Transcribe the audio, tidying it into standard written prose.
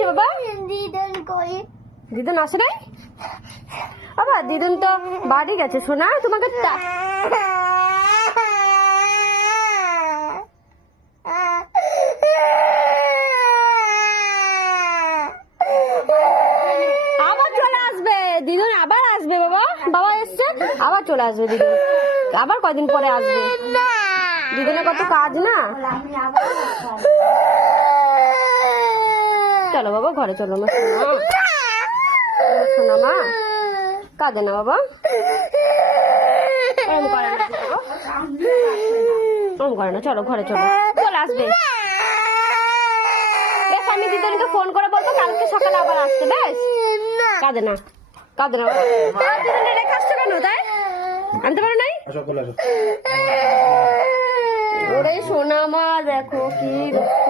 হয়েছে বাবা? দিদুন আসে নাই বাবা? দিদুন তো বাড়ি গেছে সোনা। তোমাকে আবার চলে আসবে দিদুন, আবার আসবে বাবা। বাবা এসছে আবার চলে আসবে দিদুন, আবার কয়দিন পরে আসবে। দিদুনের কত কাজ না। চলো বাবা ঘরে চলো। মা শোনা মা কাঁদে না বাবা, এরম করে না, এরম করে না। চলো ঘরে চলো, চলে আসবে। বেশ আমি দিদুনকে ফোন করে বলবো কালকে সকালে আবার আসতে। বেশ কাঁদে না, কাঁদে না। দিদুনটা রেখে আসছো কেন? তাই আনতে পারো নাই? ওরে সোনা মা দেখো কি দুঃখ।